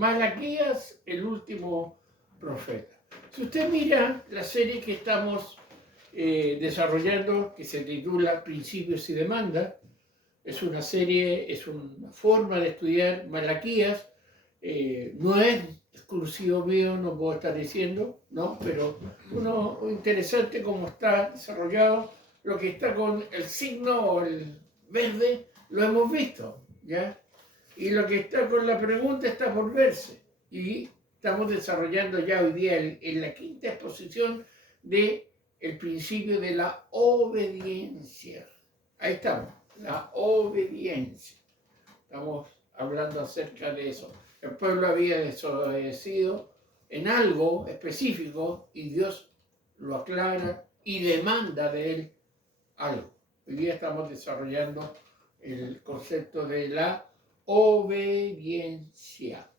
Malaquías, el último profeta. Si usted mira la serie que estamos desarrollando, que se titula Principios y Demandas, es una serie, es una forma de estudiar Malaquías, no es exclusivo mío, no puedo estar diciendo, ¿no? Pero uno interesante como está desarrollado, lo que está con el signo o el verde, lo hemos visto, ¿ya? Y lo que está con la pregunta está por verse. Y estamos desarrollando ya hoy día en la quinta exposición de el principio de la obediencia. Ahí estamos, la obediencia. Estamos hablando acerca de eso. El pueblo había desobedecido en algo específico y Dios lo aclara y demanda de él algo. Hoy día estamos desarrollando el concepto de la obediencia.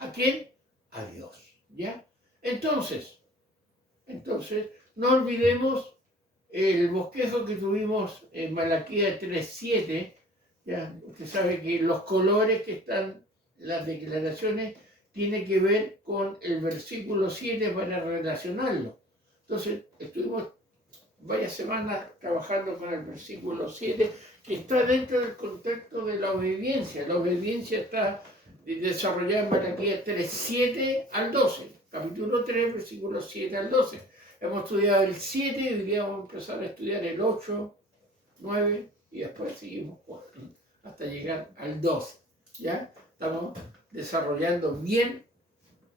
¿A quién? A Dios. ¿Ya? Entonces, no olvidemos el bosquejo que tuvimos en Malaquías 3:7. ¿Ya? Usted sabe que los colores que están, las declaraciones, tienen que ver con el versículo 7 para relacionarlo. Entonces, estuvimos varias semanas trabajando con el versículo 7, que está dentro del contexto de la obediencia. La obediencia está desarrollada en Malaquías 3:7 al 12, capítulo 3, versículo 7 al 12. Hemos estudiado el 7 y hoy día vamos a empezar a estudiar el 8, 9 y después seguimos hasta llegar al 12. ¿Ya? Estamos desarrollando bien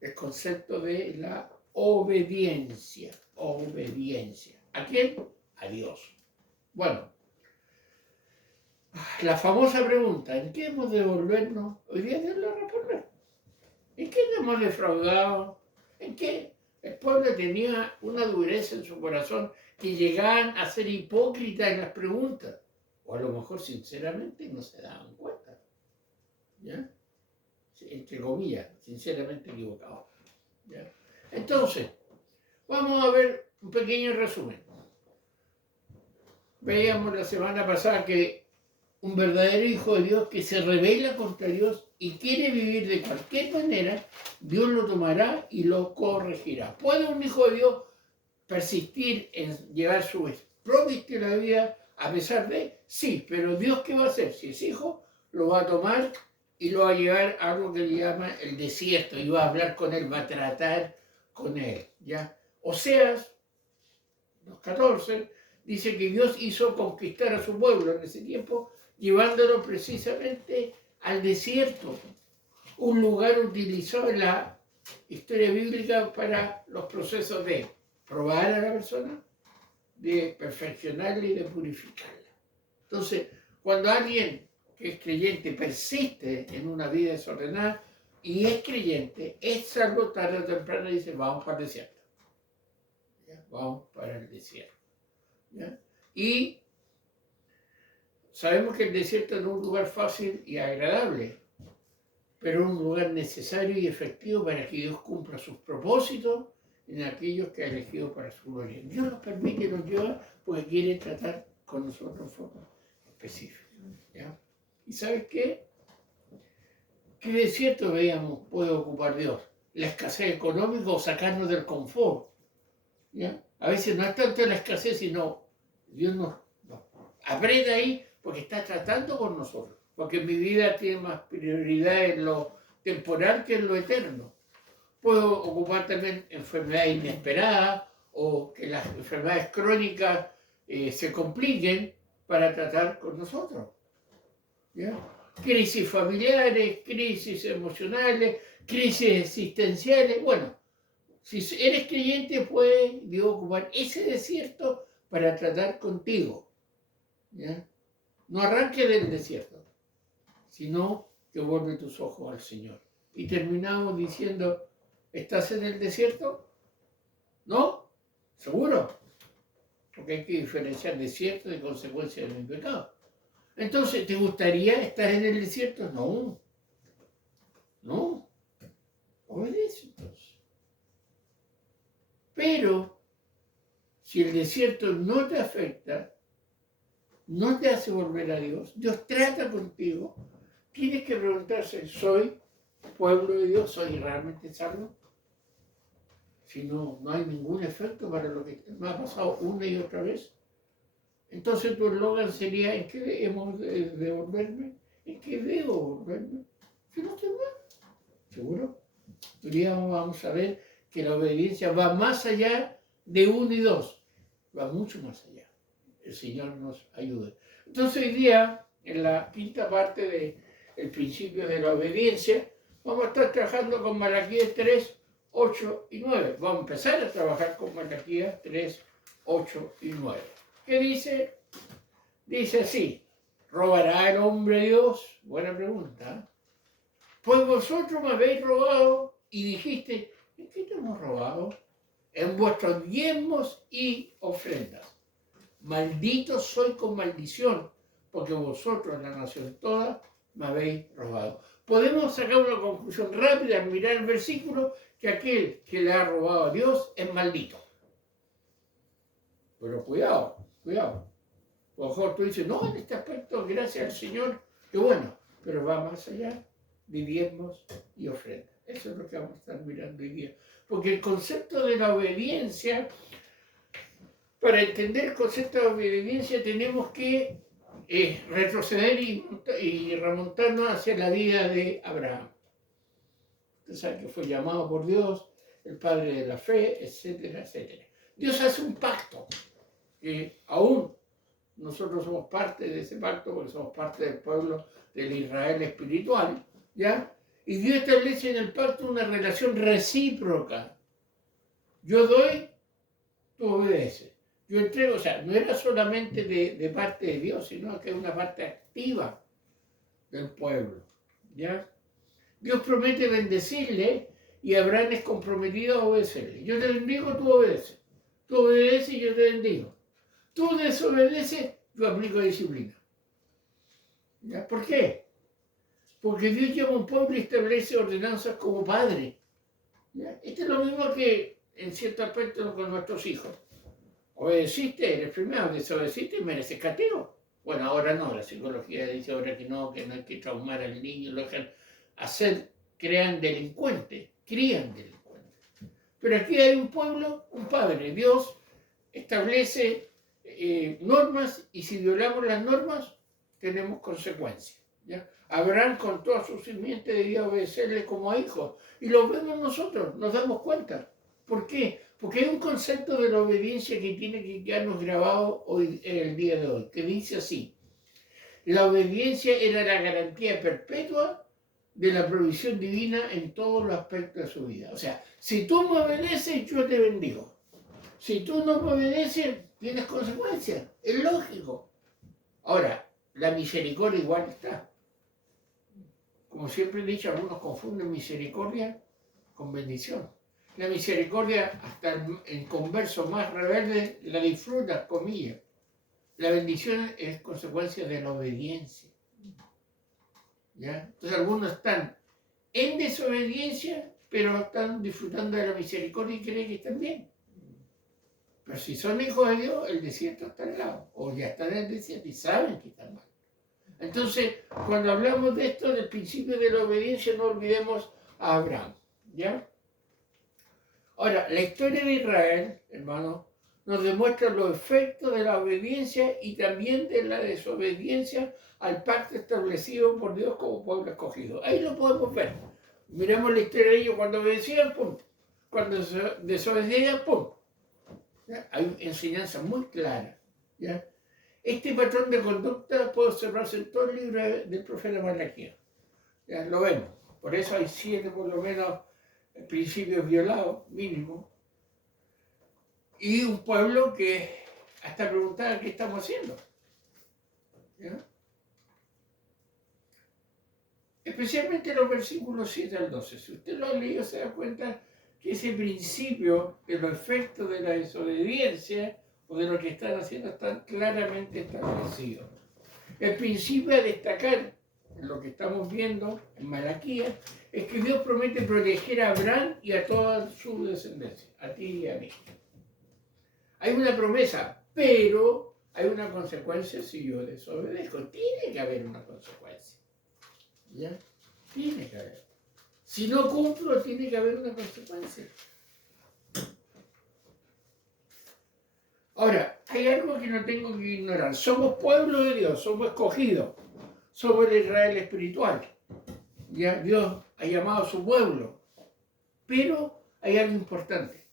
el concepto de la obediencia. Obediencia. ¿A quién? A Dios. Bueno, la famosa pregunta, ¿en qué hemos de devolvernos? Hoy día Dios lo responde. ¿En qué nos hemos defraudado? ¿En qué? El pueblo tenía una dureza en su corazón que llegaban a ser hipócritas en las preguntas. O a lo mejor sinceramente no se daban cuenta. ¿Ya? Entre comillas, sinceramente equivocados. ¿Ya? Entonces, vamos a ver un pequeño resumen. Veíamos la semana pasada que un verdadero hijo de Dios que se rebela contra Dios y quiere vivir de cualquier manera, Dios lo tomará y lo corregirá. ¿Puede un hijo de Dios persistir en llevar su propio estilo de vida a pesar de? Sí, pero Dios ¿qué va a hacer? Si es hijo, lo va a tomar y lo va a llevar a algo que le llama el desierto y va a hablar con él, va a tratar con él, ¿ya? Oseas 2:14 dice que Dios hizo conquistar a su pueblo en ese tiempo, llevándolo precisamente al desierto, un lugar utilizado en la historia bíblica para los procesos de probar a la persona, de perfeccionarla y de purificarla. Entonces, cuando alguien que es creyente persiste en una vida desordenada y es creyente, es salvo tarde o temprano y dice, vamos para el desierto. ¿Ya? Vamos para el desierto. ¿Ya? Y sabemos que el desierto no es un lugar fácil y agradable, pero es un lugar necesario y efectivo para que Dios cumpla sus propósitos en aquellos que ha elegido para su gloria. Dios nos permite y nos lleva porque quiere tratar con nosotros de forma específica. ¿Ya? ¿Y sabes qué? ¿Qué desierto veíamos puede ocupar Dios? La escasez económica o sacarnos del confort. ¿Ya? A veces no es tanto la escasez, sino Dios nos aprieta ahí porque está tratando con nosotros. Porque mi vida tiene más prioridad en lo temporal que en lo eterno. Puedo ocupar también enfermedades inesperadas o que las enfermedades crónicas se compliquen para tratar con nosotros. ¿Ya? Crisis familiares, crisis emocionales, crisis existenciales. Bueno, si eres creyente, puede Dios ocupar ese desierto para tratar contigo. ¿Ya? No arranque del desierto, sino que vuelve tus ojos al Señor. Y terminamos diciendo, ¿estás en el desierto? ¿No? ¿Seguro? Porque hay que diferenciar desierto de consecuencia de mi pecado. Entonces, ¿te gustaría estar en el desierto? No. No. Obedece entonces. Pero, si el desierto no te afecta, no te hace volver a Dios, Dios trata contigo, tienes que preguntarse, ¿soy pueblo de Dios, soy realmente salvo. Si no, no hay ningún efecto para lo que me ha pasado una y otra vez. Entonces tu eslogan sería, ¿en qué hemos de devolverme? ¿En qué debo volverme? Si no estoy mal, ¿seguro? Hoy día vamos a ver que la obediencia va más allá de uno y dos, va mucho más allá. El Señor nos ayude. Entonces hoy día, en la quinta parte del principio de la obediencia, vamos a estar trabajando con Malaquías 3, 8 y 9. Vamos a empezar a trabajar con Malaquías 3, 8 y 9. ¿Qué dice? Dice así, ¿robará el hombre a Dios? Buena pregunta. Pues vosotros me habéis robado y dijiste, ¿en qué te hemos robado? En vuestros diezmos y ofrendas. Maldito soy con maldición, porque vosotros, la nación toda, me habéis robado. Podemos sacar una conclusión rápida al mirar el versículo, que aquel que le ha robado a Dios es maldito. Pero cuidado, cuidado. A lo mejor tú dices, no, en este aspecto, gracias al Señor, qué bueno, pero va más allá de diezmos y ofrendas. Eso es lo que vamos a estar mirando hoy día. Porque el concepto de la obediencia, para entender el concepto de obediencia tenemos que retroceder y remontarnos hacia la vida de Abraham. Usted sabe que fue llamado por Dios, el padre de la fe, etcétera, etcétera. Dios hace un pacto, que aún nosotros somos parte de ese pacto, porque somos parte del pueblo del Israel espiritual, ¿ya? Y Dios establece en el pacto una relación recíproca. Yo doy, tú obedeces. Yo entrego, o sea, no era solamente de parte de Dios, sino que es una parte activa del pueblo, ¿ya? Dios promete bendecirle y Abraham es comprometido a obedecerle. Yo te bendigo, tú obedeces. Tú obedeces y yo te bendigo. Tú desobedeces, yo aplico disciplina. ¿Ya? ¿Por qué? Porque Dios llama a un pueblo y establece ordenanzas como padre. ¿Ya? Esto es lo mismo que en cierto aspecto con nuestros hijos. Obedeciste, eres primero, desobedeciste, mereces castigo. Bueno, ahora no, la psicología dice ahora que no hay que traumar al niño, lo dejan hacer, crían delincuentes. Pero aquí hay un pueblo, un padre, Dios establece normas y si violamos las normas tenemos consecuencias. ¿Ya? Abraham con toda su simiente debía obedecerle como a hijo. Y lo vemos nosotros, nos damos cuenta. ¿Por qué? Porque hay un concepto de la obediencia que tiene que quedarnos grabado hoy, el día de hoy, que dice así. La obediencia era la garantía perpetua de la provisión divina en todos los aspectos de su vida. O sea, si tú me obedeces, yo te bendigo. Si tú no me obedeces, tienes consecuencias. Es lógico. Ahora, la misericordia igual está. Como siempre he dicho, algunos confunden misericordia con bendición. La misericordia, hasta el converso más rebelde, la disfruta, comillas. La bendición es consecuencia de la obediencia. ¿Ya? Entonces algunos están en desobediencia, pero están disfrutando de la misericordia y creen que están bien. Pero si son hijos de Dios, el desierto está al lado, o ya están en el desierto y saben que están mal. Entonces, cuando hablamos de esto, del principio de la obediencia, no olvidemos a Abraham, ¿ya? Ahora, la historia de Israel, hermano, nos demuestra los efectos de la obediencia y también de la desobediencia al pacto establecido por Dios como pueblo escogido. Ahí lo podemos ver. Miremos la historia de ellos cuando obedecían, pum. Cuando desobedecían, pum. ¿Ya? Hay enseñanzas muy claras, ¿ya? Este patrón de conducta puede observarse en todo el libro del profeta Malaquías. ¿Ya? Lo vemos. Por eso hay 7 por lo menos principios violados, mínimo. Y un pueblo que hasta preguntaba qué estamos haciendo. ¿Ya? Especialmente los versículos 7 al 12. Si usted lo ha leído, se da cuenta que ese principio de los efectos de la desobediencia o de lo que están haciendo están claramente establecidos. El principio a destacar en lo que estamos viendo en Malaquías es que Dios promete proteger a Abraham y a toda su descendencia, a ti y a mí. Hay una promesa, pero hay una consecuencia si yo desobedezco. Tiene que haber una consecuencia. ¿Ya? Tiene que haber. Si no cumplo, tiene que haber una consecuencia. Ahora, hay algo que no tengo que ignorar. Somos pueblo de Dios, somos escogidos, somos el Israel espiritual. Ya Dios ha llamado a su pueblo. Pero hay algo importante.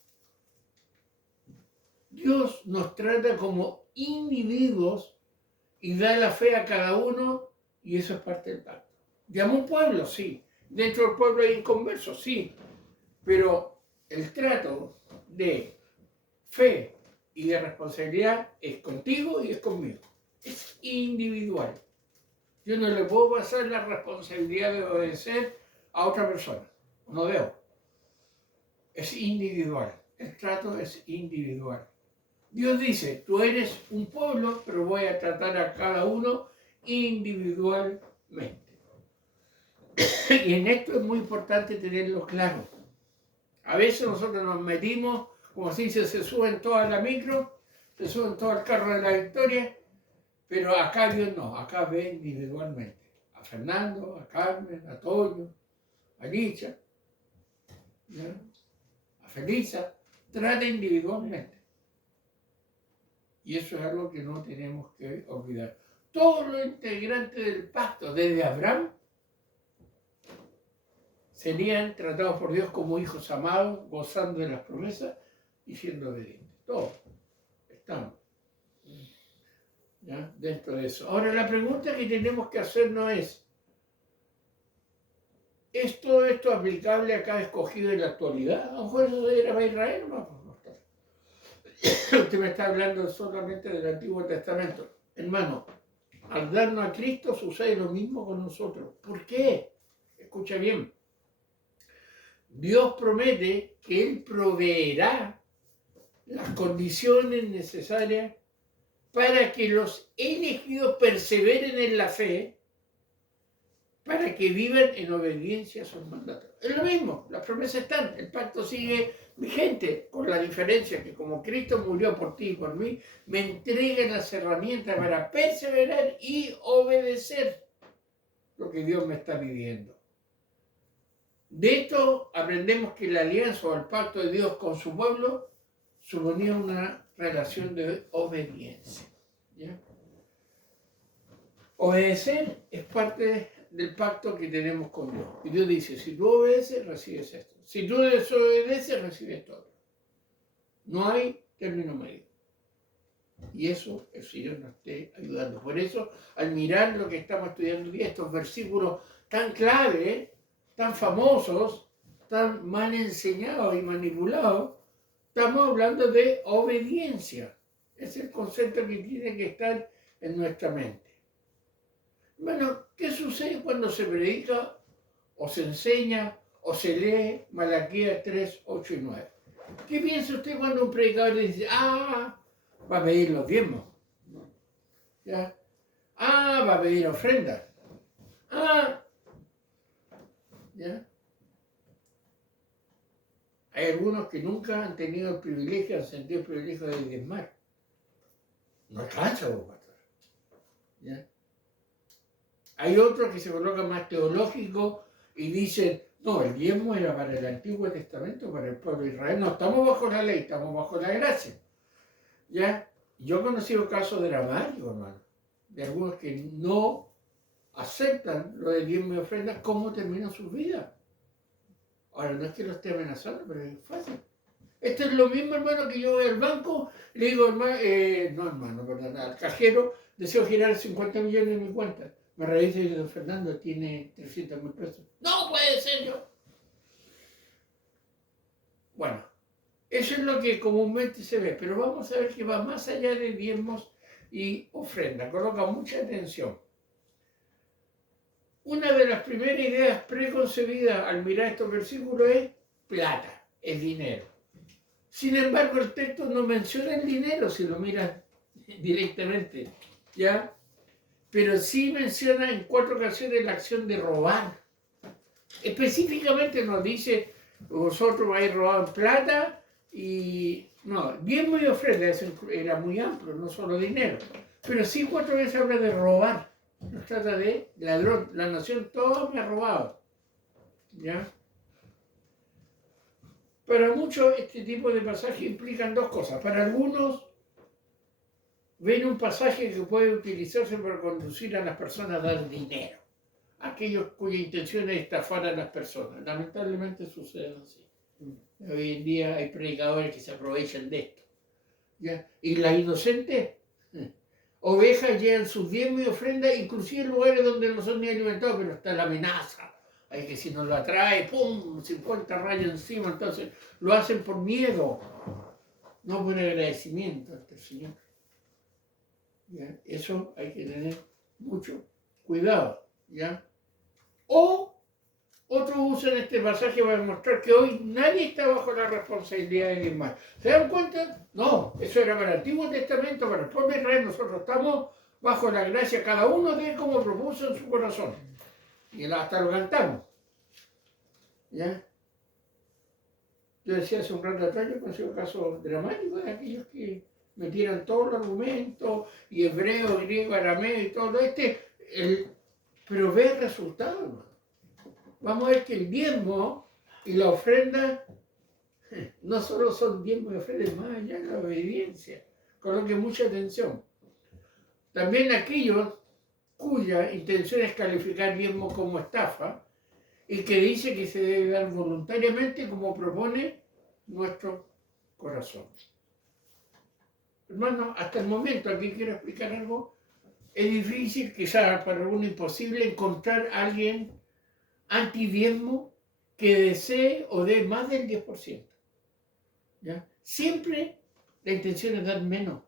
Dios nos trata como individuos y da la fe a cada uno, y eso es parte del pacto. Llama un pueblo, sí. Dentro del pueblo hay inconversos, sí. Pero el trato de fe y de responsabilidad es contigo y es conmigo. Es individual. Yo no le puedo pasar la responsabilidad de obedecer a otra persona. No veo. Es individual. El trato es individual. Dios dice, tú eres un pueblo, pero voy a tratar a cada uno individualmente. Y en esto es muy importante tenerlo claro. A veces nosotros nos metimos, como se dice, se suben todos a la micro, se suben todos al carro de la victoria, pero acá Dios no, acá ve individualmente. A Fernando, a Carmen, a Toño, a Licha, ¿ya? A Felisa, trata individualmente. Y eso es algo que no tenemos que olvidar. Todos los integrantes del pacto, desde Abraham, serían tratados por Dios como hijos amados, gozando de las promesas y siendo obedientes. Todos estamos, ¿ya?, dentro de eso. Ahora, la pregunta que tenemos que hacernos ¿es todo esto aplicable a cada escogido en la actualidad? A lo mejor eso era para Israel, no. Usted me está hablando solamente del Antiguo Testamento. Hermano, al darnos a Cristo sucede lo mismo con nosotros. ¿Por qué? Escucha bien. Dios promete que Él proveerá las condiciones necesarias para que los elegidos perseveren en la fe, para que vivan en obediencia a sus mandatos. Es lo mismo, las promesas están, el pacto sigue vigente, con la diferencia que como Cristo murió por ti y por mí, me entrega las herramientas para perseverar y obedecer lo que Dios me está pidiendo. De esto aprendemos que la alianza o el pacto de Dios con su pueblo suponía una relación de obediencia, ¿ya? Obedecer es parte del pacto que tenemos con Dios. Y Dios dice, si tú obedeces, recibes esto. Si tú desobedeces, recibes todo. No hay término medio. Y eso el Señor nos esté ayudando. Por eso, al mirar lo que estamos estudiando hoy día, estos versículos tan clave, tan famosos, tan mal enseñados y manipulados, estamos hablando de obediencia. Es el concepto que tiene que estar en nuestra mente. Bueno, ¿qué sucede cuando se predica o se enseña o se lee Malaquías 3, 8 y 9? ¿Qué piensa usted cuando un predicador le dice, va a pedir los diezmos? ¿Ya? Va a pedir ofrendas. ¿Ya? Hay algunos que nunca han tenido el privilegio, han sentido el privilegio de diezmar. No alcanza, pastor. ¿Ya? Hay otros que se colocan más teológicos y dicen, no, el diezmo era para el Antiguo Testamento, para el pueblo de Israel. No estamos bajo la ley, estamos bajo la gracia. ¿Ya? Yo he conocido casos dramáticos, hermano, de algunos que no aceptan lo de diezmo y ofrendas, cómo terminan sus vidas. Ahora, no es que lo esté amenazando, pero es fácil. Esto es lo mismo, hermano, que yo voy al banco, le digo, al cajero, deseo girar 50 millones en mi cuenta. Me revisa y dice, don Fernando, tiene 300.000 pesos. ¡No puede ser yo! Bueno, eso es lo que comúnmente se ve, pero vamos a ver que va más allá de diezmos y ofrendas. Coloca mucha atención. Una de las primeras ideas preconcebidas al mirar estos versículos es plata, es dinero. Sin embargo, el texto no menciona el dinero si lo miras directamente, ¿ya? Pero sí menciona en 4 ocasiones la acción de robar. Específicamente nos dice, vosotros vais robado en plata y... No, diezmo y ofrenda era muy amplio, no solo dinero. Pero sí 4 veces habla de robar. Nos trata de ladrón. La nación todo me ha robado, ¿ya? Para muchos este tipo de pasajes implican dos cosas. Para algunos ven un pasaje que puede utilizarse para conducir a las personas a dar dinero. Aquellos cuya intención es estafar a las personas. Lamentablemente sucede así. Hoy en día hay predicadores que se aprovechan de esto. ¿Ya? Y las inocentes ovejas llevan sus diezmos y ofrendas, inclusive en lugares donde no son ni alimentados, pero está la amenaza. Hay que si no lo atrae, ¡pum!, 50 rayos encima. Entonces lo hacen por miedo, no por agradecimiento ante el Señor. ¿Ya? Eso hay que tener mucho cuidado. ¿Ya? O otros usan este pasaje para demostrar que hoy nadie está bajo la responsabilidad de alguien más. ¿Se dan cuenta? No, eso era para el Antiguo Testamento, para el pueblo de Israel. Nosotros estamos bajo la gracia, cada uno de como propuso en su corazón. Y hasta lo cantamos. ¿Ya? Yo decía hace un rato atrás, yo conocí un caso dramático de aquellos que metieran todos los argumentos, y hebreo, griego, arameo y todo pero ve el resultado, hermano. Vamos a ver que el diezmo y la ofrenda no solo son diezmo y ofrenda, más allá de la obediencia. Coloquen mucha atención. También aquellos cuya intención es calificar diezmo como estafa y que dice que se debe dar voluntariamente como propone nuestro corazón. Hermano, hasta el momento, aquí quiero explicar algo, es difícil, quizás para alguno imposible, encontrar a alguien antidiezmo que desee o dé más del 10%. ¿Ya? Siempre la intención es dar menos,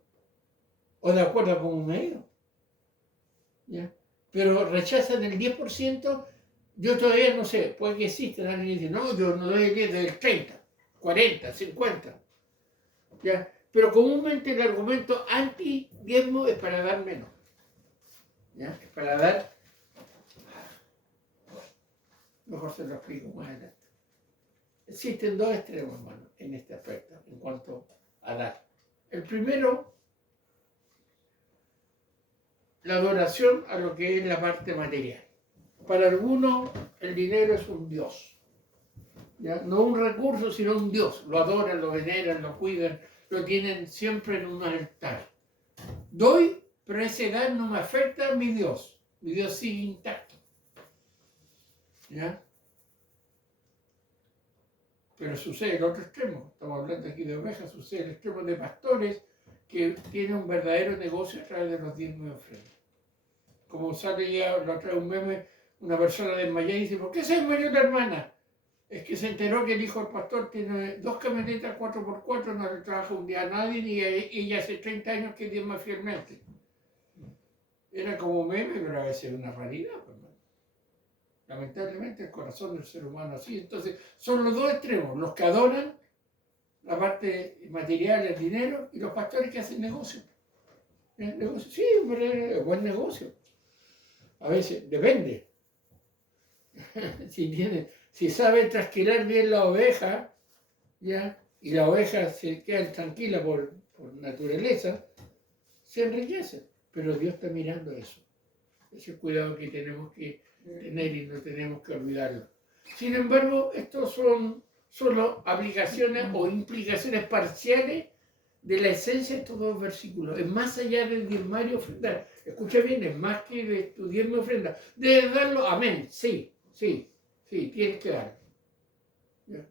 o de acuerdo a cómo me ha ido. ¿Ya? Pero rechazan el 10%, yo todavía no sé, puede que exista alguien que dice, no, yo no doy el 10, doy el 30, 40, 50. ¿Ya? Pero comúnmente el argumento anti-diezmo es para dar menos. ¿Ya? Es para dar... Mejor se lo explico más adelante. Existen dos extremos, hermano, en este aspecto, en cuanto a dar. El primero, la adoración a lo que es la parte material. Para algunos, el dinero es un dios. ¿Ya? No un recurso, sino un dios. Lo adoran, lo veneran, lo cuidan, lo tienen siempre en un altar. Doy, pero ese dar no me afecta a mi Dios. Mi Dios sigue intacto. ¿Ya? Pero sucede el otro extremo. Estamos hablando aquí de ovejas. Sucede el extremo de pastores que tienen un verdadero negocio a través de los diezmos y ofrendas. Como sale ya, lo trae un meme, una persona desmayada y dice, ¿por qué se desmayó la hermana? Es que se enteró que el hijo del pastor tiene 2 camionetas 4x4, no le trabaja un día a nadie, y ella hace 30 años que diezma fielmente. Era como meme, pero a veces es una realidad. Hermano. Lamentablemente el corazón del ser humano así. Entonces, son los dos extremos, los que adoran la parte material, el dinero, y los pastores que hacen negocio. ¿El negocio? Sí, es buen negocio. A veces, depende. Si sabe trasquilar bien la oveja, ¿ya? Y la oveja se queda tranquila por naturaleza, se enriquece. Pero Dios está mirando eso. Ese cuidado que tenemos que tener y no tenemos que olvidarlo. Sin embargo, estos son solo aplicaciones o implicaciones parciales de la esencia de estos dos versículos. Es más allá del diezmar y ofrendar. Escucha bien, es más que de tu diezmo y ofrenda. Debes darlo, amén, sí, tienes que darlo. ¿Ya?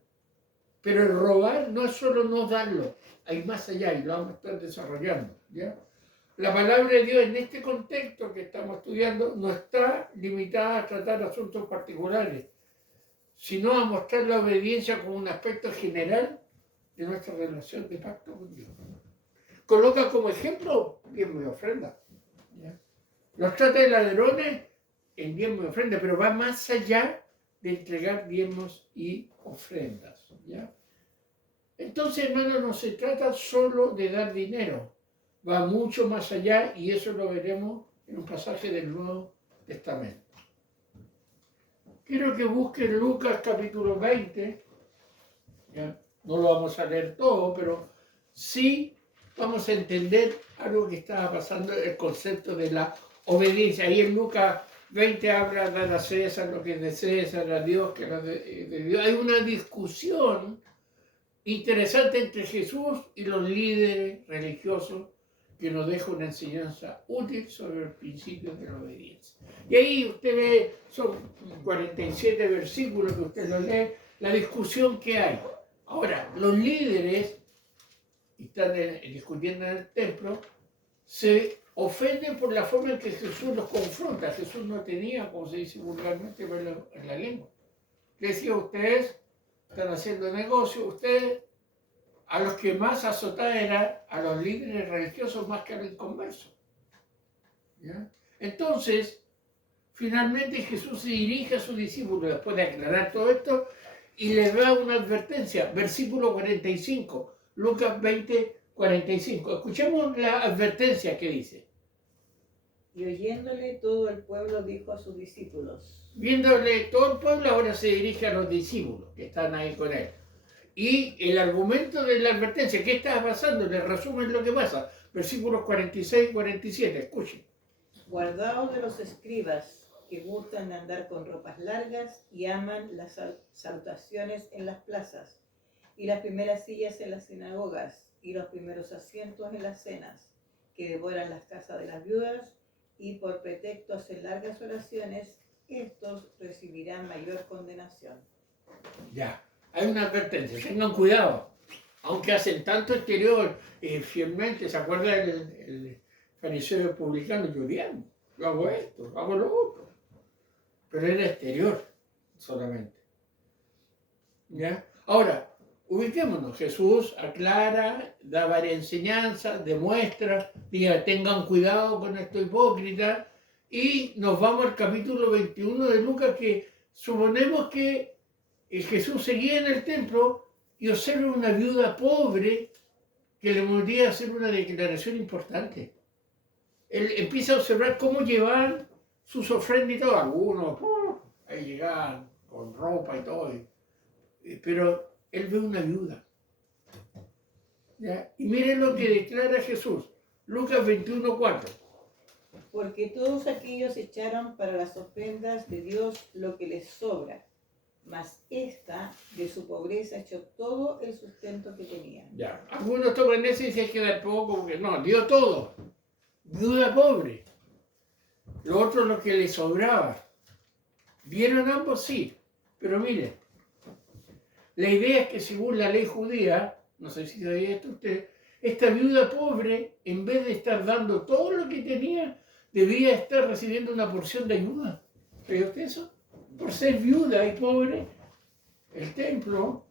Pero el robar no es solo no darlo, hay más allá y lo vamos a estar desarrollando. ¿Ya? La palabra de Dios en este contexto que estamos estudiando no está limitada a tratar asuntos particulares, sino a mostrar la obediencia como un aspecto general de nuestra relación de pacto con Dios. Coloca como ejemplo diezmo y ofrenda. ¿Ya? Los trata de ladrones en diezmo y ofrenda, pero va más allá de entregar diezmos y ofrendas. ¿Ya? Entonces, hermano, no se trata solo de dar dinero, va mucho más allá y eso lo veremos en un pasaje del Nuevo Testamento. Quiero que busquen Lucas capítulo 20, ¿ya? No lo vamos a leer todo, pero sí vamos a entender algo que estaba pasando, el concepto de la obediencia. Ahí en Lucas 20 habla de a César lo que es de César, a Dios que es de Dios. Hay una discusión interesante entre Jesús y los líderes religiosos que nos deja una enseñanza útil sobre los principios de la obediencia. Y ahí usted ve, son 47 versículos que usted los lee, la discusión que hay. Ahora, los líderes, y están discutiendo en el templo, se ofenden por la forma en que Jesús los confronta. Jesús no tenía, como se dice vulgarmente en la lengua. Le decía, ustedes están haciendo negocio, ustedes a los que más azotaba era a los líderes religiosos más que a los inconversos. ¿Ya? Entonces, finalmente Jesús se dirige a sus discípulos después de aclarar todo esto y les da una advertencia. Versículo 45, Lucas 20, 45. Escuchemos la advertencia que dice. Y oyéndole todo el pueblo dijo a sus discípulos. Viéndole todo el pueblo, ahora se dirige a los discípulos que están ahí con él. Y el argumento de la advertencia, ¿qué está pasando? Les resumen lo que pasa. Versículos 46 y 47, escuchen. Guardaos de los escribas que gustan de andar con ropas largas y aman las salutaciones en las plazas, y las primeras sillas en las sinagogas, y los primeros asientos en las cenas, que devoran las casas de las viudas, y por pretexto hacen largas oraciones, estos recibirán mayor condenación. Ya. Hay una advertencia, tengan cuidado, aunque hacen tanto exterior fielmente, ¿se acuerdan el fariseo publicano? Yo hago esto, hago lo otro, pero era exterior solamente. ¿Ya? Ahora, ubiquémonos, Jesús aclara, da varias enseñanzas, demuestra, diga, tengan cuidado con esto hipócrita, y nos vamos al capítulo 21 de Lucas, que suponemos que Jesús seguía en el templo y observa una viuda pobre que le podría hacer una declaración importante. Él empieza a observar cómo llevan sus ofrendas y todo. Algunos ahí llegaban con ropa y todo. Pero él ve una viuda. ¿Ya? Y miren lo que declara Jesús. Lucas 21:4. Porque todos aquellos echaron para las ofrendas de Dios lo que les sobra, mas esta de su pobreza echó todo el sustento que tenía. Ya. Algunos toman eso y dicen que da poco, porque no, dio todo. Viuda pobre. Lo otro lo que le sobraba. ¿Vieron ambos? Sí. Pero miren, la idea es que según la ley judía, no sé si sabía esto usted, esta viuda pobre, en vez de estar dando todo lo que tenía, debía estar recibiendo una porción de ayuda. ¿Sabía usted eso? Por ser viuda y pobre, el templo,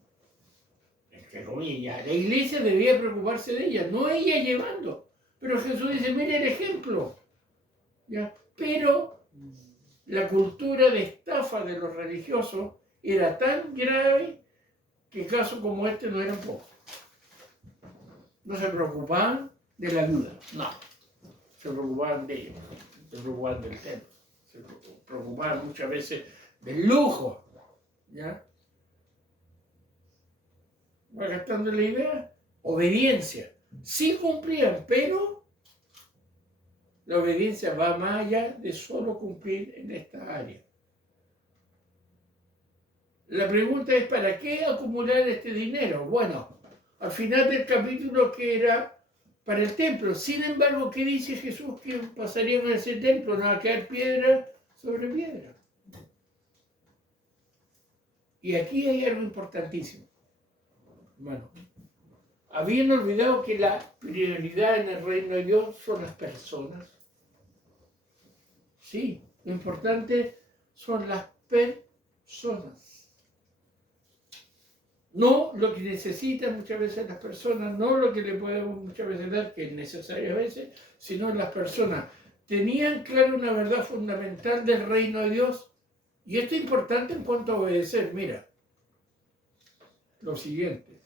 entre comillas, la iglesia debía preocuparse de ella, no ella llevando. Pero Jesús dice, mire el ejemplo. ¿Ya? Pero la cultura de estafa de los religiosos era tan grave que casos como este no eran pocos. No se preocupaban de la viuda, no. Se preocupaban de ellos, se preocupaban del templo, se preocupaban muchas veces del lujo. ¿Ya? ¿Va gastando la idea? Obediencia. Sí cumplían, pero la obediencia va más allá de solo cumplir en esta área. La pregunta es, ¿para qué acumular este dinero? Bueno, al final del capítulo que era para el templo. Sin embargo, ¿qué dice Jesús que pasaría con ese templo? No va a quedar piedra sobre piedra. Y aquí hay algo importantísimo. Bueno, habían olvidado que la prioridad en el reino de Dios son las personas. Sí, lo importante son las personas. No lo que necesitan muchas veces las personas, no lo que le podemos muchas veces dar, que es necesario a veces, sino las personas. Tenían claro una verdad fundamental del reino de Dios, y esto es importante en cuanto a obedecer. Mira, lo siguiente.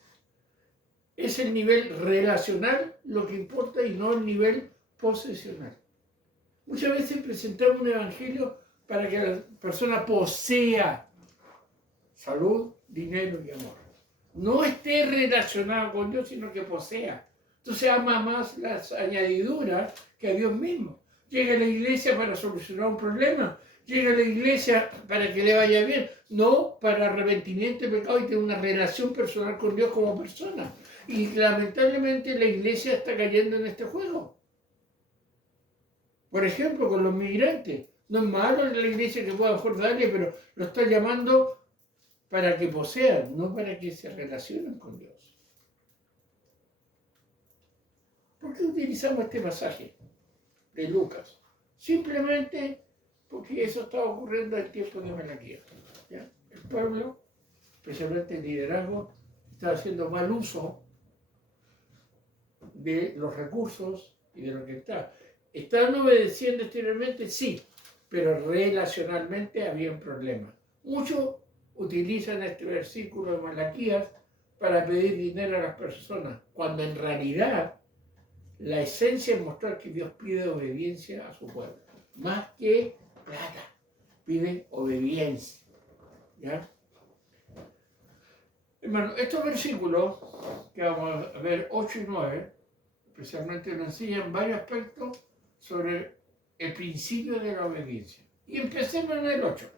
Es el nivel relacional lo que importa y no el nivel posesional. Muchas veces presentamos un evangelio para que la persona posea salud, dinero y amor. No esté relacionado con Dios, sino que posea. Entonces ama más las añadiduras que a Dios mismo. Llega a la iglesia para solucionar un problema llega a la iglesia para que le vaya bien, no para arrepentimiento de pecado y tener una relación personal con Dios como persona. Y lamentablemente la iglesia está cayendo en este juego. Por ejemplo, con los migrantes. No es malo en la iglesia que pueda mejor darle, pero lo está llamando para que posean, no para que se relacionen con Dios. ¿Por qué utilizamos este pasaje de Lucas? Simplemente porque eso estaba ocurriendo en el tiempo de Malaquías. ¿Ya? El pueblo, especialmente el liderazgo, estaba haciendo mal uso de los recursos y de lo que está. ¿Estaban obedeciendo exteriormente? Sí, pero relacionalmente había un problema. Muchos utilizan este versículo de Malaquías para pedir dinero a las personas, cuando en realidad la esencia es mostrar que Dios pide obediencia a su pueblo. Más que plata, pide obediencia. ¿Ya? Hermano, estos versículos que vamos a ver, 8 y 9, especialmente nos enseñan varios aspectos sobre el principio de la obediencia. Y empecemos en el 8.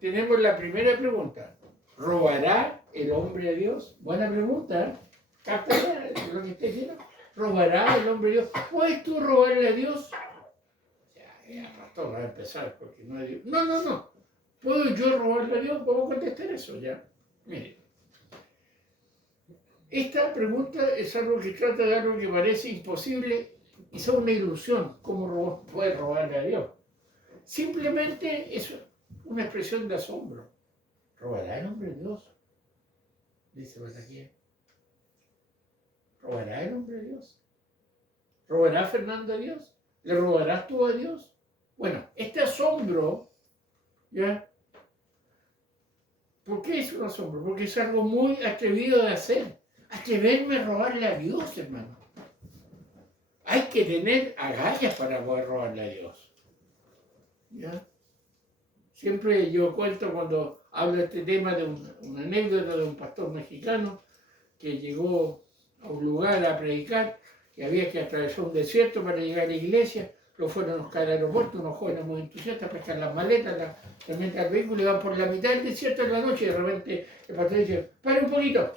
Tenemos la primera pregunta. ¿Robará el hombre a Dios? Buena pregunta. ¿Capta lo que está diciendo? ¿Robará el hombre a Dios? ¿Puedes tú robarle a Dios? Ya, pastor, va a empezar porque no hay Dios. No. ¿Puedo yo robarle a Dios? Vamos a contestar eso ya. Mire. Esta pregunta es algo que trata de algo que parece imposible y es una ilusión. ¿Cómo puede robarle a Dios? Simplemente es una expresión de asombro. ¿Robará el hombre a Dios? Dice Malaquías. ¿Robará el hombre a Dios? ¿Robará Fernando a Dios? ¿Le robarás tú a Dios? Bueno, este asombro, ¿ya? ¿Por qué es un asombro? Porque es algo muy atrevido de hacer. Atreverme a robarle a Dios, hermano. Hay que tener agallas para poder robarle a Dios. ¿Ya? Siempre yo cuento cuando hablo de este tema de una anécdota de un pastor mexicano que llegó a un lugar a predicar y había que atravesar un desierto para llegar a la iglesia. Lo fueron a buscar al aeropuerto, unos jóvenes muy entusiastas, pescan las maletas, se meten al vehículo y van por la mitad del desierto en la noche y de repente el pastor dice, ¡pare un poquito!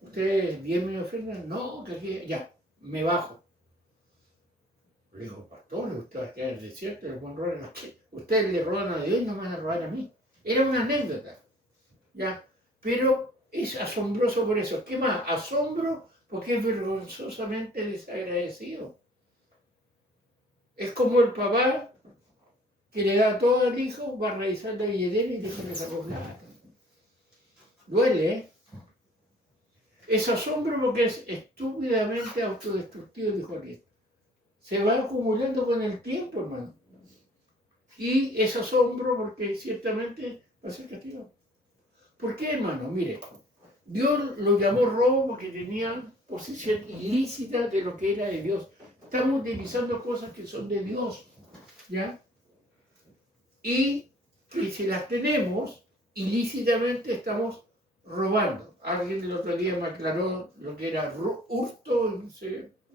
¿Ustedes 10 me ofrendan? No, que aquí, ya, me bajo. Le digo, pastor, usted va a quedar en el desierto, le pueden robar a usted. Ustedes le roban a Dios y no me van a robar a mí. Era una anécdota, ¿ya? Pero es asombroso por eso. ¿Qué más? Asombro porque es vergonzosamente desagradecido. Es como el papá que le da todo al hijo, va a revisar la billetera y el hijo le sacó plata. Duele, ¿eh? Es asombro porque es estúpidamente autodestructivo, dijo aquel. Se va acumulando con el tiempo, hermano. Y es asombro porque ciertamente va a ser castigado. ¿Por qué, hermano? Mire, Dios lo llamó robo porque tenía posición ilícita de lo que era de Dios. Estamos utilizando cosas que son de Dios, ¿ya? Y que si las tenemos, ilícitamente estamos robando. Alguien el otro día me aclaró lo que era hurto,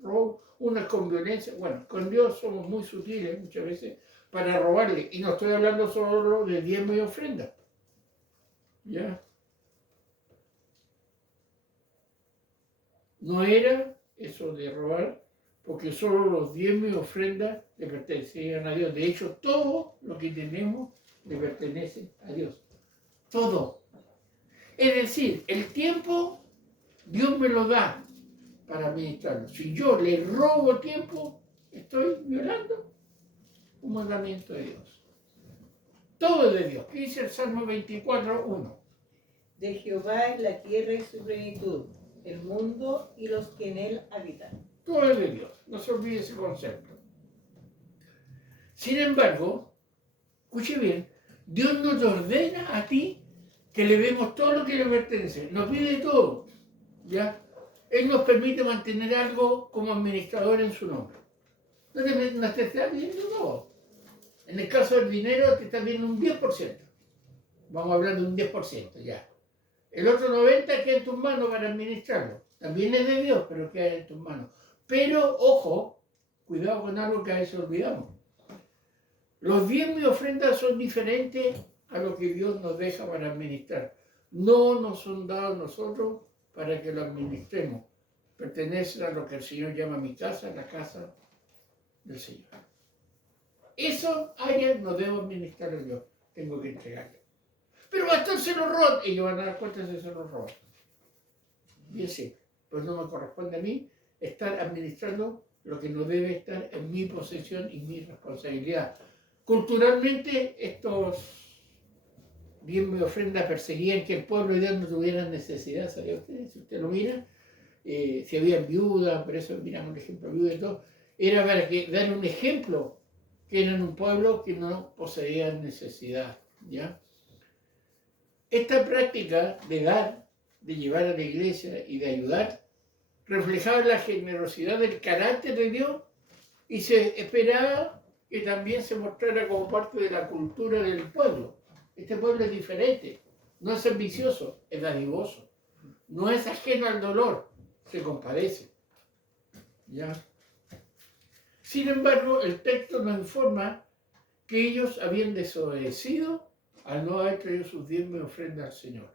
robo, una con violencia. Bueno, con Dios somos muy sutiles muchas veces para robarle. Y no estoy hablando solo de diezmo y ofrenda. ¿Ya? No era eso de robar, porque solo los diezmos y ofrendas le pertenecían a Dios. De hecho, todo lo que tenemos le pertenece a Dios. Todo. Es decir, el tiempo Dios me lo da para administrarlo. Si yo le robo tiempo, estoy violando un mandamiento de Dios. Todo es de Dios. ¿Qué dice el Salmo 24:1? De Jehová es la tierra y su plenitud, el mundo y los que en él habitan. Todo es de Dios. No se olvide ese concepto. Sin embargo, escuche bien, Dios no te ordena a ti que le demos todo lo que le pertenece. Nos pide todo, ¿ya? Él nos permite mantener algo como administrador en su nombre. No te está pidiendo todo. En el caso del dinero te está pidiendo un 10%. Vamos a hablar de un 10%, ya. El otro 90% queda en tus manos para administrarlo. También es de Dios, pero queda en tus manos. Pero, ojo, cuidado con algo que a veces olvidamos. Los diezmos y ofrendas son diferentes a lo que Dios nos deja para administrar. No nos son dados nosotros para que lo administremos. Pertenecen a lo que el Señor llama mi casa, la casa del Señor. Esos áreas no debo administrarlo yo, tengo que entregarlo. Pero pastor, se lo roban. Ellos van a dar cuenta si se lo roban. Bien simple. Pues no me corresponde a mí estar administrando lo que no debe estar en mi posesión y mi responsabilidad. Culturalmente, estos diezmos y ofrendas perseguían que el pueblo de Dios no tuviera necesidad, ¿sabía usted? Si usted lo mira, si había viudas, por eso miramos el ejemplo de viudas y todo, era para que dar un ejemplo que eran un pueblo que no poseía necesidad, ¿ya? Esta práctica de dar, de llevar a la iglesia y de ayudar, reflejaba la generosidad del carácter de Dios y se esperaba que también se mostrara como parte de la cultura del pueblo. Este pueblo es diferente, no es ambicioso, es dadivoso, no es ajeno al dolor, se compadece. ¿Ya? Sin embargo, el texto nos informa que ellos habían desobedecido al no haber traído sus diezmos y ofrendas al Señor.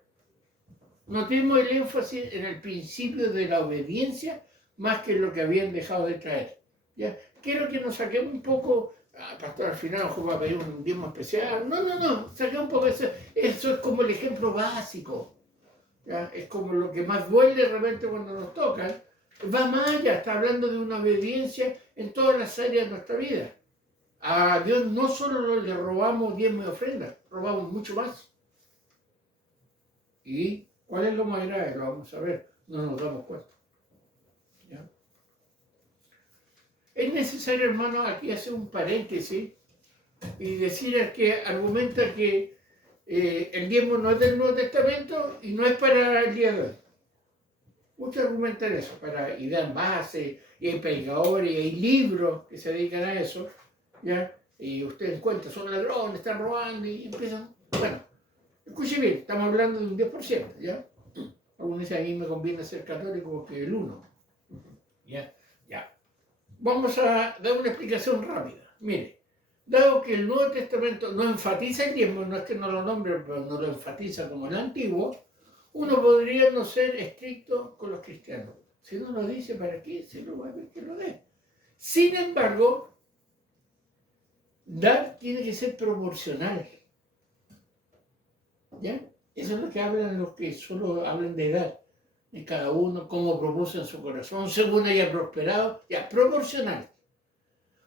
Notemos el énfasis en el principio de la obediencia más que en lo que habían dejado de traer. ¿Ya? Quiero que nos saquemos un poco, pastor, al final ojo va a pedir un diezmo especial. No, saquemos un poco eso. Eso es como el ejemplo básico. ¿Ya? Es como lo que más duele de repente cuando nos tocan. Va más allá, está hablando de una obediencia en todas las áreas de nuestra vida. A Dios no solo le robamos diezmos y ofrendas, robamos mucho más. ¿Y cuál es lo más grave? Lo vamos a ver, no nos damos cuenta. ¿Ya? Es necesario, hermano, aquí hacer un paréntesis y decir al que argumenta que el diezmo no es del Nuevo Testamento y no es para el día de hoy. Muchos argumentan eso, y dan base, y hay predicadores, y hay libros que se dedican a eso, ¿ya? Y ustedes encuentran, son ladrones, están robando, y empiezan, bueno, escuche bien, estamos hablando de un 10%, ¿ya? Algunos dicen, a mí me conviene ser católico porque el 1%, ¿ya? Vamos a dar una explicación rápida. Mire, dado que el Nuevo Testamento no enfatiza el diezmo, no es que no lo nombre, pero no lo enfatiza como el Antiguo, uno podría no ser estricto con los cristianos. Si no lo dice, ¿para qué? Se lo va a ver que lo dé. Sin embargo, dar tiene que ser proporcional. ¿Ya? Eso es lo que hablan los que solo hablan de dar. De cada uno, cómo propuso en su corazón, según haya prosperado, ya, proporcional.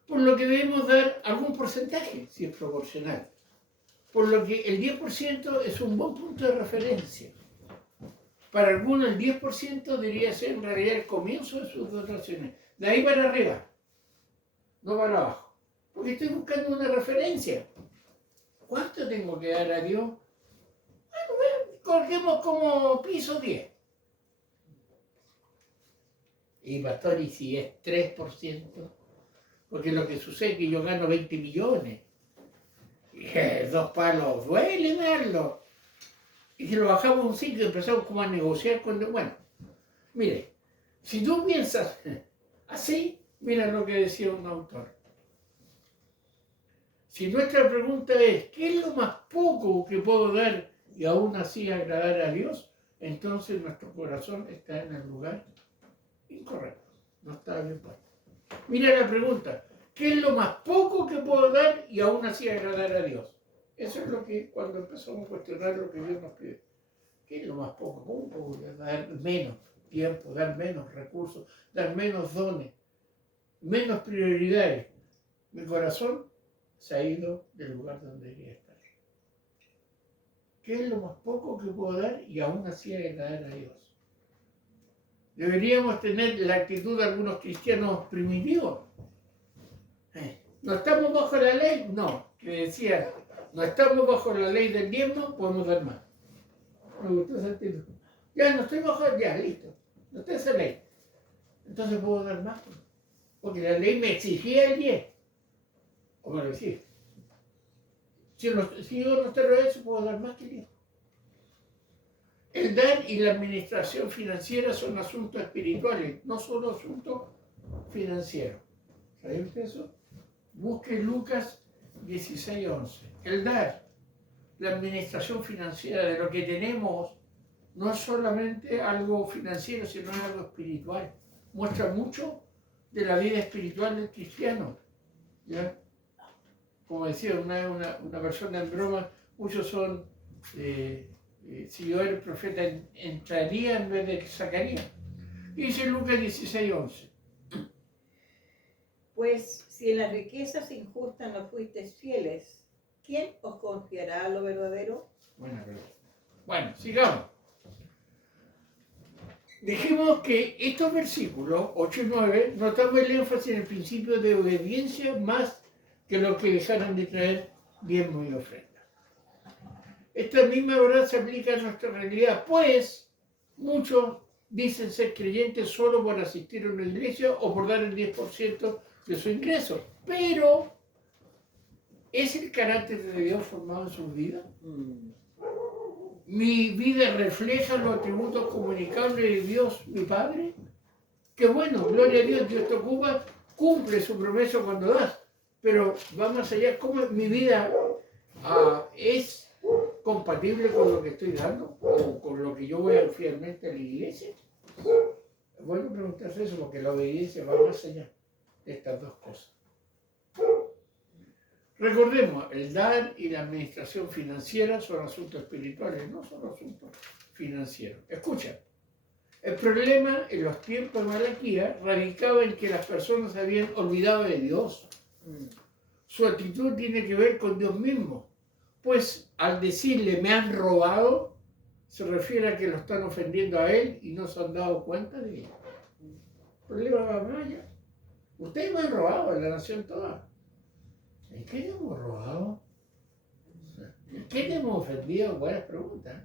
Por lo que debemos dar algún porcentaje, si es proporcional. Por lo que el 10% es un buen punto de referencia. Para algunos el 10% debería ser en realidad el comienzo de sus donaciones. De ahí para arriba, no para abajo. Porque estoy buscando una referencia. ¿Cuánto tengo que dar a Dios? Bueno, colguemos como piso 10. Y pastor, ¿y si es 3%? Porque lo que sucede es que yo gano 20 millones. Y 2 palos duele darlo. Y si lo bajamos un 5 y empezamos como a negociar con... Bueno, mire, si tú piensas así, mira lo que decía un autor. Si nuestra pregunta es, ¿qué es lo más poco que puedo dar y aún así agradar a Dios? Entonces nuestro corazón está en el lugar incorrecto, no está bien puesto. Mira la pregunta, ¿qué es lo más poco que puedo dar y aún así agradar a Dios? Eso es lo que cuando empezamos a cuestionar lo que Dios nos pide. ¿Qué es lo más poco? ¿Cómo puedo dar menos tiempo, dar menos recursos, dar menos dones, menos prioridades? Mi corazón se ha ido del lugar donde debería estar. ¿Qué es lo más poco que puedo dar y aún así agradar a Dios? Deberíamos tener la actitud de algunos cristianos primitivos. ¿No estamos bajo la ley? No, que decía, no estamos bajo la ley del diezmo, podemos dar más. Me gustó esa actitud. Ya no estoy bajo, ya, listo. No está esa ley. Entonces puedo dar más. Porque la ley me exigía el 10. O me lo exige. Si yo no te lo he hecho, puedo dar más que el 10. El dar y la administración financiera son asuntos espirituales, no solo asuntos financieros. ¿Sabe usted eso? Busque Lucas 16:11. El dar, la administración financiera de lo que tenemos, no es solamente algo financiero, sino algo espiritual. Muestra mucho de la vida espiritual del cristiano. ¿Ya? Como decía una persona en broma, muchos son, si yo era el profeta, entraría en vez de que sacaría. Y dice Lucas 16:11. Pues si en las riquezas injustas no fuisteis fieles, ¿quién os confiará lo verdadero? Buena pregunta. Bueno, sigamos. Dijimos que estos versículos 8 y 9 notamos el énfasis en el principio de obediencia más que lo que dejaron de traer diezmo y ofrenda. Esta misma verdad se aplica a nuestra realidad, pues muchos dicen ser creyentes solo por asistir a una iglesia o por dar el 10% de su ingreso. Pero, ¿es el carácter de Dios formado en sus vidas? ¿Mi vida refleja los atributos comunicables de Dios, mi Padre? Qué bueno, gloria a Dios, Dios te ocupa, cumple su promesa cuando das. Pero va más allá, ¿cómo mi vida es compatible con lo que estoy dando? ¿O con lo que yo voy fielmente a la iglesia? Es bueno preguntarse eso, porque la obediencia va más allá de estas dos cosas. Recordemos, el dar y la administración financiera son asuntos espirituales, no son asuntos financieros. Escucha, el problema en los tiempos de Malaquía radicaba en que las personas habían olvidado de Dios. Su actitud tiene que ver con Dios mismo, pues al decirle me han robado, se refiere a que lo están ofendiendo a Él y no se han dado cuenta de ello. El problema va más allá. Ustedes me han robado, la nación toda. ¿En qué le hemos robado? ¿En qué le hemos ofendido? Buenas preguntas.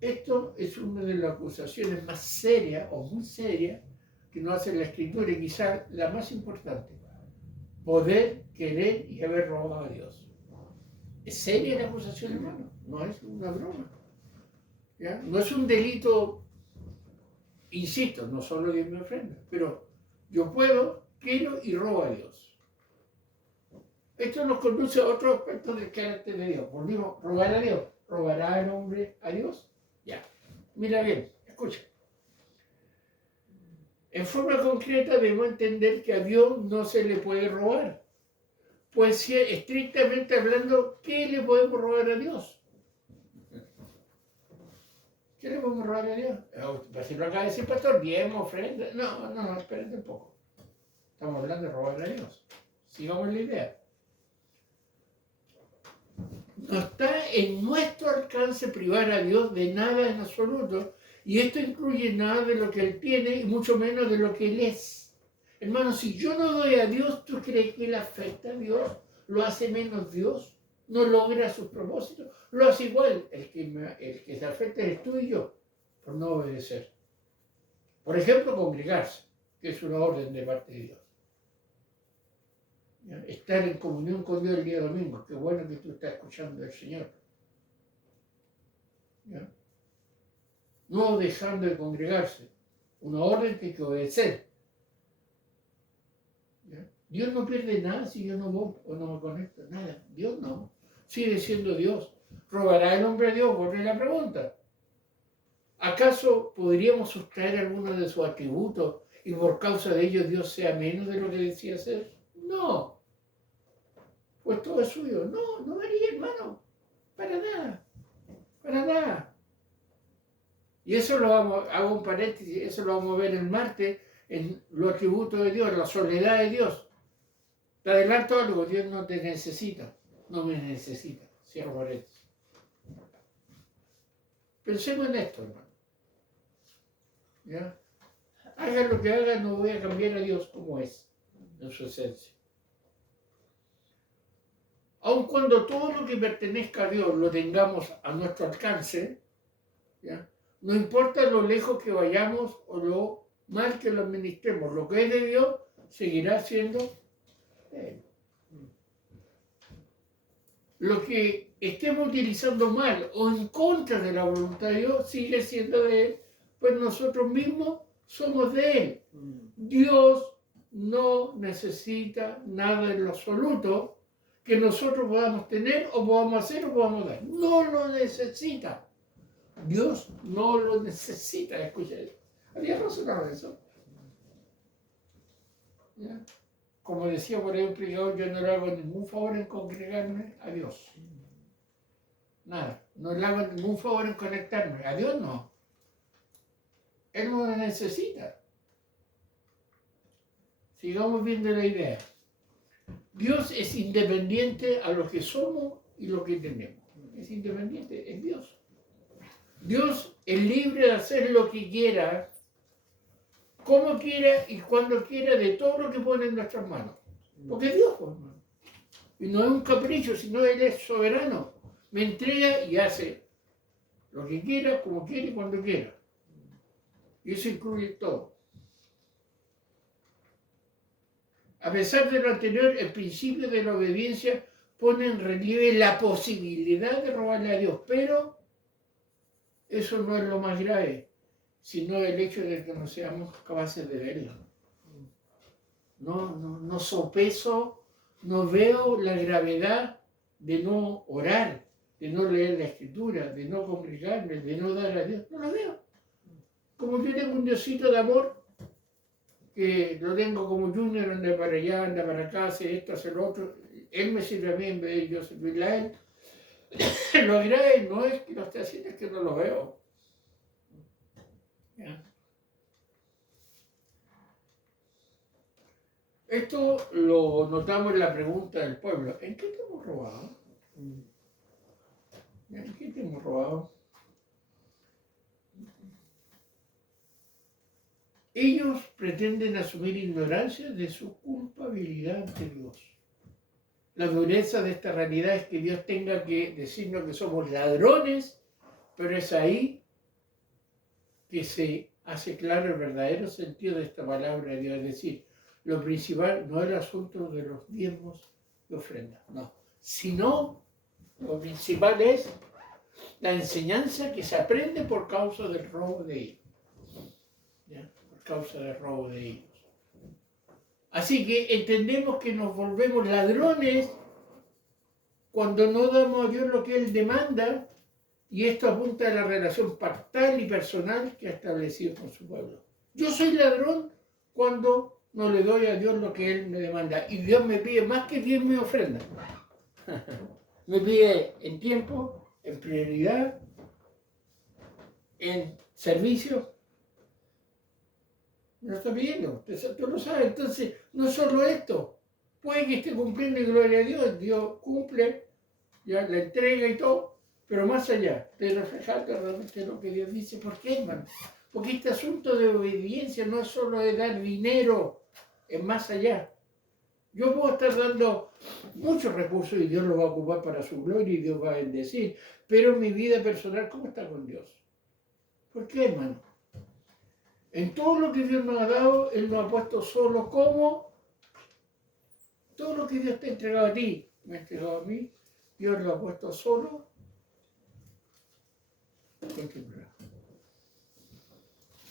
Esto es una de las acusaciones más serias o muy serias que nos hace la Escritura y quizás la más importante. Poder, querer y haber robado a Dios. Es seria la acusación, hermano. No es una broma. ¿Ya? No es un delito. Insisto, no solo Dios me ofrenda, pero yo puedo, quiero y robo a Dios. Esto nos conduce a otros aspectos del carácter de Dios. Volvimos, robar a Dios. ¿Robará el hombre a Dios? Ya. Mira bien, escucha. En forma concreta debemos entender que a Dios no se le puede robar. Pues si estrictamente hablando, ¿qué le podemos robar a Dios? ¿Qué le podemos robar a Dios? Si lo acaba de decir pastor, diezmo, ofrenda. No, espérate un poco. Estamos hablando de robar a Dios. Sigamos la idea. No está en nuestro alcance privar a Dios de nada en absoluto. Y esto incluye nada de lo que Él tiene y mucho menos de lo que Él es. Hermano, si yo no doy a Dios, ¿tú crees que Él afecta a Dios? ¿Lo hace menos Dios? ¿No logra sus propósitos? Lo hace igual. El que se afecta eres tú y yo, por no obedecer. Por ejemplo, congregarse, que es una orden de parte de Dios. ¿Ya? Estar en comunión con Dios el día domingo. Qué bueno que tú estás escuchando al Señor. ¿Ya? No dejando de congregarse. Una orden que hay que obedecer. ¿Ya? Dios no pierde nada si yo no voy o no me conecto. Nada. Dios no. Sigue siendo Dios. ¿Robará el hombre a Dios? Vuelve la pregunta. ¿Acaso podríamos sustraer algunos de sus atributos y por causa de ellos Dios sea menos de lo que decía ser? No. Pues todo es suyo. No varía, hermano. Para nada. Para nada. Y eso hago un paréntesis, eso lo vamos a ver el martes en los atributos de Dios, la soledad de Dios. Te adelanto algo, Dios no te necesita, no me necesita. Cierro paréntesis. Pensemos en esto, hermano. ¿Ya? Hagan lo que hagan, no voy a cambiar a Dios como es, en su esencia. Aun cuando todo lo que pertenezca a Dios lo tengamos a nuestro alcance, ¿ya? No importa lo lejos que vayamos o lo mal que lo administremos, lo que es de Dios seguirá siendo de Él. Lo que estemos utilizando mal o en contra de la voluntad de Dios sigue siendo de Él, pues nosotros mismos somos de Él. Dios no necesita nada en lo absoluto que nosotros podamos tener o podamos hacer o podamos dar. No lo necesita. Dios no lo necesita. Escucha, ¿había razonado eso? ¿Ya? Como decía por ahí un predicador, yo no le hago ningún favor en congregarme a Dios. Nada. No le hago ningún favor en conectarme. A Dios no. Él no lo necesita. Sigamos viendo la idea. Dios es independiente a lo que somos y lo que tenemos. Es independiente, es Dios. Dios es libre de hacer lo que quiera, como quiera y cuando quiera, de todo lo que pone en nuestras manos. Porque es Dios, pues, hermano. Y no es un capricho, sino Él es soberano. Me entrega y hace lo que quiera, como quiera y cuando quiera. Y eso incluye todo. A pesar de lo anterior, el principio de la obediencia pone en relieve la posibilidad de robarle a Dios, pero eso no es lo más grave, sino el hecho de que no seamos capaces de verlo. No sopeso, no veo la gravedad de no orar, de no leer la Escritura, de no congregarme, de no dar a Dios. No lo veo. Como yo tengo un Diosito de amor, que lo tengo como junior, anda para allá, anda para acá, hace esto, hace lo otro. Él me sirve a mí en vez de yo servirle a él. Lo grave no es que lo esté haciendo, es que no lo veo. ¿Ya? Esto lo notamos en la pregunta del pueblo. ¿En qué te hemos robado? ¿En qué te hemos robado? Ellos pretenden asumir ignorancia de su culpabilidad ante Dios. La dureza de esta realidad es que Dios tenga que decirnos que somos ladrones, pero es ahí que se hace claro el verdadero sentido de esta palabra de Dios. Es decir, lo principal no es el asunto de los diezmos y ofrendas, no. Sino, lo principal es la enseñanza que se aprende por causa del robo de ellos. ¿Ya? Por causa del robo de ellos. Así que entendemos que nos volvemos ladrones cuando no damos a Dios lo que Él demanda, y esto apunta a la relación pactal y personal que ha establecido con su pueblo. Yo soy ladrón cuando no le doy a Dios lo que Él me demanda, y Dios me pide más que Dios me ofrenda. Me pide en tiempo, en prioridad, en servicio. Me lo está pidiendo, tú lo sabes. Entonces, no solo esto, puede que esté cumpliendo y gloria a Dios, Dios cumple, ya la entrega y todo, pero más allá, te reflejaste realmente lo que Dios dice. ¿Por qué, hermano? Porque este asunto de obediencia no es solo de dar dinero, es más allá. Yo puedo estar dando muchos recursos y Dios los va a ocupar para su gloria y Dios va a bendecir, pero mi vida personal, ¿cómo está con Dios? ¿Por qué, hermano? En todo lo que Dios nos ha dado, Él nos ha puesto solo como todo lo que Dios te ha entregado a ti, me ha entregado a mí, Dios lo ha puesto solo.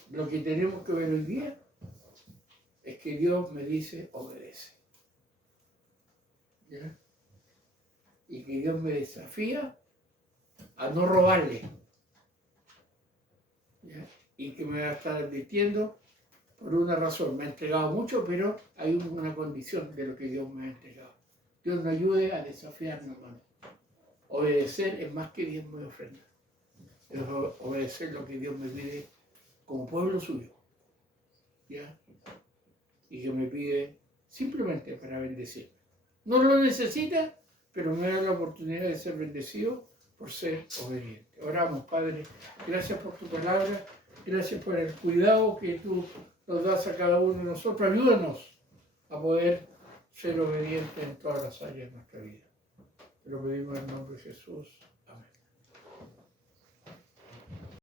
Lo que tenemos que ver hoy día es que Dios me dice, obedece. ¿Ya? Y que Dios me desafía a no robarle. ¿Ya? Y que me va a estar advirtiendo por una razón. Me ha entregado mucho, pero hay una condición de lo que Dios me ha entregado. Dios nos ayude a desafiarnos, hermano. Obedecer es más que diezmo y ofrenda. Es obedecer lo que Dios me pide como pueblo suyo. ¿Ya? Y que me pide simplemente para bendecirme. No lo necesita, pero me da la oportunidad de ser bendecido por ser obediente. Oramos, Padre. Gracias por tu palabra. Gracias por el cuidado que tú nos das a cada uno de nosotros. Ayúdanos a poder ser obedientes en todas las áreas de nuestra vida. Te lo pedimos en el nombre de Jesús.